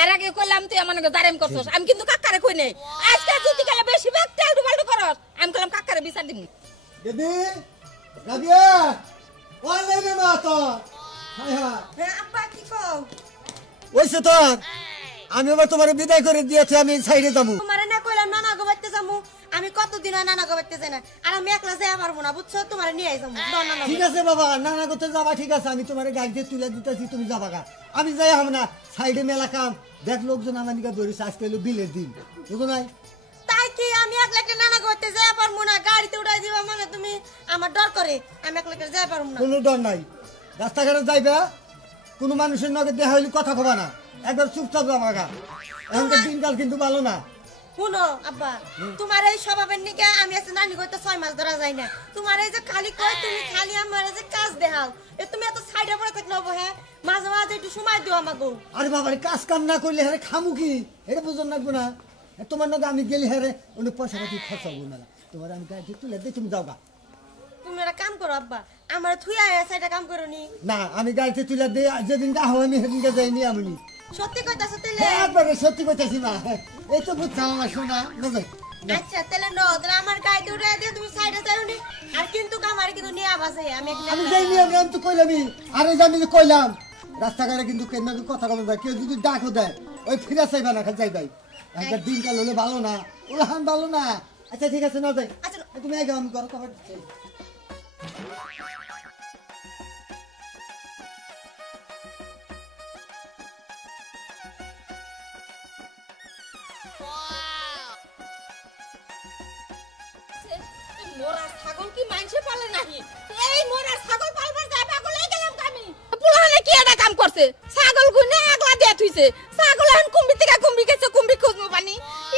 এর আগে কইলাম তুই আমাকে দাঁড়াম করছস আমি কিন্তু কাকারে কই নাই আজকে যদি গেলে বেশি ভাগ টালটু বালটু করস আমি কইলাম কাকারে বিচার দিমু দিদি রাবিয়া অনলাইনে মা তো হায় হায় হে আব্বা কি কও ওইছে তো আমি আবার তোমারে বিদায় করে দিয়েছি আমি সাইডে যাবো তোমারে না কইলাম নানা গো বাইতে যামু আমি কতদিন হয় নানা গো বাইতে যাই না আর আমি একলা যাই পারবো না বুঝছো তোমারে নিয়ে আই যামু নানা ঠিক আছে বাবা নানা করতে যাবা ঠিক আছে আমি তোমারে গাড়িতে তুলে দিতেছি তুমি যাবা গা আমি যাই হাম না সাইডে মেলা কাম দেখ লোকজন আমার নিকা ধরেছে আজকে হলো বিলের দিন বুঝো নাই তাই কি আমি একলা একটা নানা গো বাইতে যাই পারবো না গাড়িতে উঠাই দিবা মানে তুমি আমার ডর করে আমি একলা একটা যাই পারবো না কোনো ডর নাই রাস্তাঘাটে যাইবা কোনো মানুষের নগে দেখা হইলে কথা কবা না একবার চুপচাপ যাবা গা এখনকার দিনকাল কিন্তু ভালো না শুনো আব্বা তোমার এই স্বভাবের নিকে আমি আছে নানি কইতে 6 মাস ধরা যায় না তোমার এই যে খালি কই তুমি খালি আমার যে কাজ দেখাও এ তুমি এত সাইডে পড়ে থাকলে হবে হ্যাঁ মাঝে মাঝে একটু সময় দিও আমাকে আরে বাবা কাজ কাম না করলে হ্যাঁ খামু কি এটা বুঝন লাগবো না তোমার নগে আমি গেলি হ্যাঁ অনেক পয়সা পাতি খরচ হবো না তোমার আমি গাড়ি তুলে দিই তুমি যাও গা তুমি একটা কাম করো আব্বা আমার থুইয়া সাইডে কাম করো নি না আমি গাড়িতে তুলে দিই যেদিন আহ আমি সেদিনকে যাইনি আমি সত্যি কইতাছো তাইলে হ্যাঁ সত্যি কইতাছি মা এই তো বুঝছাম আমার শোনা বুঝাই আচ্ছা তাহলে নো তাহলে আমার গাড়িতে উঠে দিয়ে তুমি সাইডে যাও নি আর কিন্তু আমার কিন্তু নিয়ে আবাসে আমি যাইনি আমি তো কইলামই আরে আমি যে কইলাম রাস্তাঘাটে কিন্তু কেন কথা কবে ভাই কেউ যদি ডাকও দেয় ওই ফিরে চাইবা না খালি যাই ভাই একটা দিনকাল হলে ভালো না ওলাহান ভালো না আচ্ছা ঠিক আছে না যাই আচ্ছা তুমি আগে আমি ঘর খবর দিচ্ছি মোরা ছাগল কি মানছে পালে নাহি এই মোরা ছাগল পালবার যায় পাগল হয়ে গেলাম আমি পুলানে কি এটা কাম করছে ছাগল গুনে একলা দিয়ে থুইছে ছাগল এখন কুম্বি থেকে কুম্বি গেছে কুম্বি খুঁজবো পানি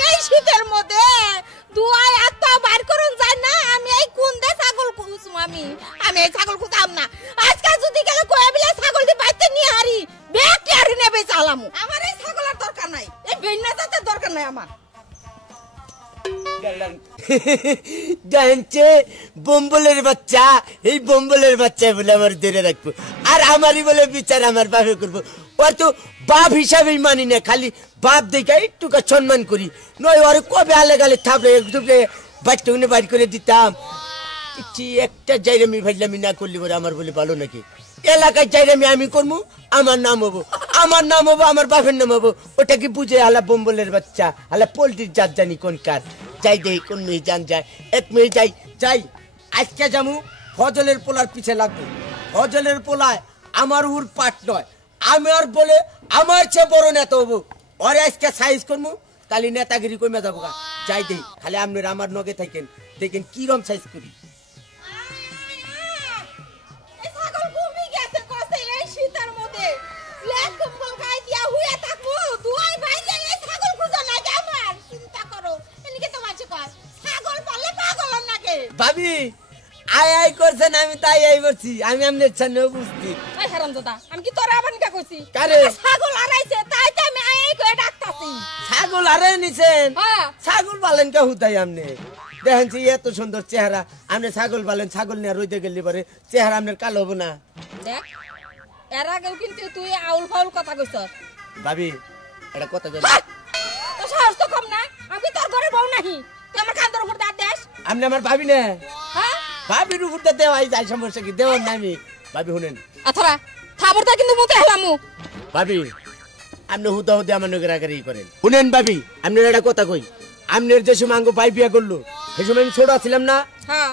এই শীতের মধ্যে দুয়াই আত্মা বাইর করুন যায় না আমি এই কোন দে ছাগল খুঁজবো আমি এই ছাগল খুঁজাম না আজকে যদি গেলে কয়ে বিলে ছাগল দি বাইতে নিয়ে হারি ব্যাগটি হারি নেবে চালামু আমার এই ছাগলের দরকার নাই এই বেন্না জাতের দরকার নাই আমার জানছে বম্বলের বাচ্চা এই বম্বলের বাচ্চা বলে আমার ধরে রাখবো আর আমারই বলে বিচার আমার বাপে করবো ওর তো বাপ হিসাবেই মানি না খালি বাপ দেখে একটু সম্মান করি নয় ওর কবে আলে গালে থাপড়ে একটুকরে বাচ্চা গুনে বাড়ি করে দিতাম একটা জায়গামি ভাজলামি না করলে বলে আমার বলে ভালো নাকি এলাকায় জায়গামি আমি করবো আমার নাম হবো আমার বাপের নাম হবো ওটা কি বুঝে হালা বম্বলের বাচ্চা হালা পোল্ট্রির জাত জানি কোন কার যাই দেই কোন মেয়ে জান যায় এক মেয়ে যাই আজকে যামু ফজলের পোলার পিছে লাগবো ফজলের পোলায় আমার উর পাট নয় আমি আর বলে আমার চেয়ে বড় নেতা হবো ওরে আজকে সাইজ করবো তাহলে নেতাগিরি কমে যাবো যাই দেই খালি আপনার আমার নগে থাকেন দেখেন কিরম সাইজ করি ভাবি আই করছেন আমি তাই আই করছি আমি আমনের সামনে বুঝছি এই হারামজাদা আমি কি তোরা আবার নিকা কইছি কারে ছাগল আড়াইছে তাই তো আমি আই কই ডাকতাছি ছাগল আরে নিছেন হ্যাঁ ছাগল পালেন কে হুতাই আমনে দেখেন যে এত সুন্দর চেহারা আপনি ছাগল পালেন ছাগল নিয়ে রইতে গেলে পরে চেহারা আপনার কালো হবো না দেখ এর আগেও কিন্তু তুই আউল ফাউল কথা কইছস ভাবি এটা কথা জানি তো সাহস তো কম না আমি তোর ঘরে বউ নাহি তুই আমার কান্দর উপর দাঁত দেস আপনি আমার ভাবি না হ্যাঁ ভাবির উপর দেওয়াই যায় সমস্যা কি দেওয়ার না আমি ভাবি শুনেন আথরা খাবারটা কিন্তু মুতে হেলামু ভাবি আপনি হুদা হুদে আমার নগর আগারি করেন শুনেন ভাবি আপনার একটা কথা কই আপনার যে সময় আঙ্গ ভাই বিয়া করলো সেই সময় আমি ছোট ছিলাম না হ্যাঁ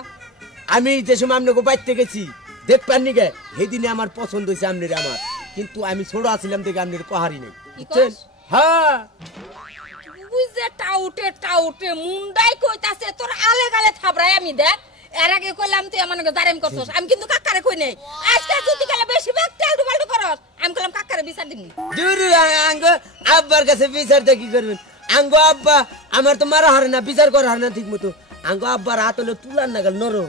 আমি যে সময় আপনাকে বাইতে গেছি দেখ পাননি গে সেই দিনে আমার পছন্দ হয়েছে আপনার আমার কিন্তু আমি ছোট ছিলাম দেখে আপনার কহারি নেই বুঝছেন হ্যাঁ তুই যে টাউটে মুন্ডাই কইতাছে তোর আলে গালে থাবরাই আমি দেখ এর আগে কইলাম তুই আমাকে দাঁড়াম করছস আমি কিন্তু কাকারে কই নাই আজকে যদি গেলে বেশি ভাগ টালটু বালটু করস আমি কইলাম কাকারে বিচার দিমু দূর আঙ্গ আব্বার কাছে বিচার দে কি করবেন আঙ্গ আব্বা আমার তো মারা হারে না বিচার করা হারে না ঠিক মতো আঙ্গ আব্বার হাত হলো তুলার নাগাল নরম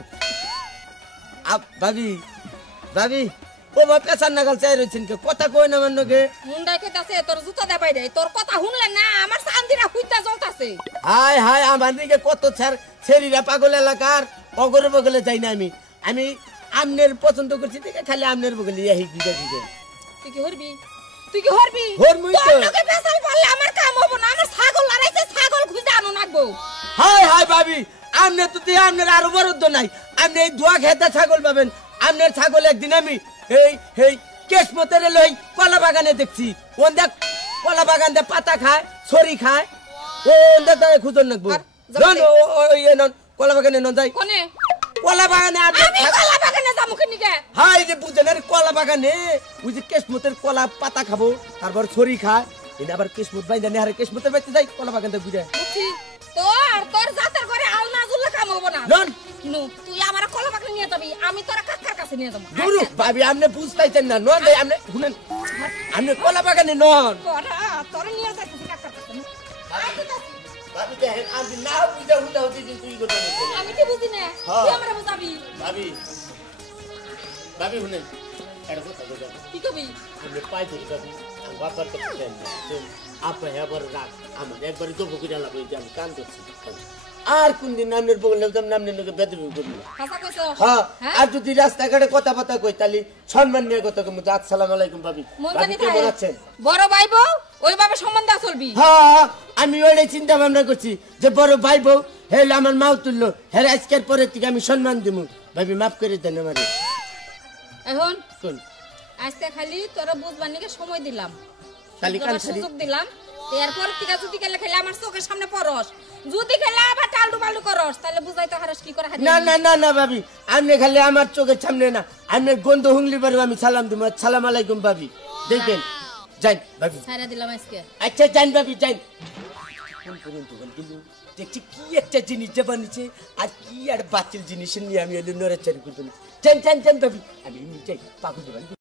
ভাবি ভাবি ও বা পেছার নাগাল চাই রয়েছেন কে কথা কই না মান্নকে মুন্ডাই কইতাছে তোর জুতা দেবাই দেয় তোর কথা শুনলে না আমার শান্তিরা খুইতা জ্বলতাছে হায় হায় আমার দিকে কত ছেড়িরা পাগল এলাকার অগরে বগলে যাই না আমি আমনের পছন্দ করছি দেখে খালি আমনের বগলে ইয়াহি কি দেখি তুই কি হরবি হরমুই তো তোর লগে পেছাল হাই হাই ভাবি আমনে তো দিয়ে আমনের আরো বরদ্দ নাই আপনি এই দোয়া খেতে ছাগল পাবেন আমনের ছাগল একদিন আমি এই কেশমতের লই কলা বাগানে দেখছি ওন দেখ কলা বাগান দে পাতা খায় ছড়ি খায় ও ওন দে খুঁজন নাকবো আর যাবো নন ওই নন কলা বাগানে নন যাই কোনে কলা বাগানে আমি কলা বাগানে যাবো কেনিকে হাই যে বুঝেন আরে কলা বাগানে ওই যে কেশমতের কলা পাতা খাবো তারপর ছড়ি খায় এটা আবার কেশমত বাইন্দা নেহারে কেশমতের বাইতে যাই কলা বাগানটা বুঝে বুঝছি তোর জাতের ঘরে আল না জুললে কাম হবো না নন নু তুই আমার কলা বাগানে নিয়ে যাবি আমি তোরা কাকার কাছে নিয়ে যাবো গুরু ভাবি আপনি বুঝতাইছেন না নন দেই আপনি শুনেন আপনি কলা বাগানে নন তোরা নিয়ে যাইতেছি কাকার কাছে ভাবি দেখেন আমি না বুঝা হুদা হতে যে তুই কথা বলছিস আমি কি বুঝি না তুই আমারে বুঝাবি ভাবি ভাবি শুনেন এটা কথা বলতে কি কবি আমি পাই ধরি ভাবি আমি বাবার কাছে দেন আপনি এবার রাখ আমার একবারে তো বকিরা লাগবে যে আমি কান করছি আর কোন দিন নামের বললে তো নামের লোকে বেদবি করবো হাসা কইছো হ্যাঁ আর যদি রাস্তাঘাটে কথাবার্তা কই তাহলে সম্মান নিয়ে কথা কম আসসালামু আলাইকুম ভাবি ভাবি কেমন আছেন বড় ভাই বউ ওইভাবে সম্বন্ধ চলবি হ্যাঁ আমি ওইটাই চিন্তা ভাবনা করছি যে বড় ভাই বউ হেলে আমার মাও তুললো হেলে আজকের পরের থেকে আমি সম্মান দিব ভাবি মাফ করে দেন আমারে এখন কোন আজকে খালি তোরা বুঝবার নিকে সময় দিলাম খালি কান খালি সুযোগ দিলাম এরপর থেকে যদি খেলে খেলে আমার চোখের সামনে পরস যদি খেলে আবার টালডু বালডু করস তাহলে বুঝাইতে হারস কি করে না না না না ভাবি আপনি খালি আমার চোখের সামনে না আপনি গন্ধ হুংলি পারবো আমি সালাম দিব আসসালামু আলাইকুম ভাবি দেখবেন যাই ভাবি ছাইরা দিলাম আজকে আচ্ছা যান ভাবি যাই কোন পর্যন্ত কিন্তু দেখছি কি একটা জিনিস যে বানিয়েছে আর কি আর বাতিল জিনিস নিয়ে আমি নড়াচড়ি করতে যান যান যান ভাবি আমি যাই পাখু দেবেন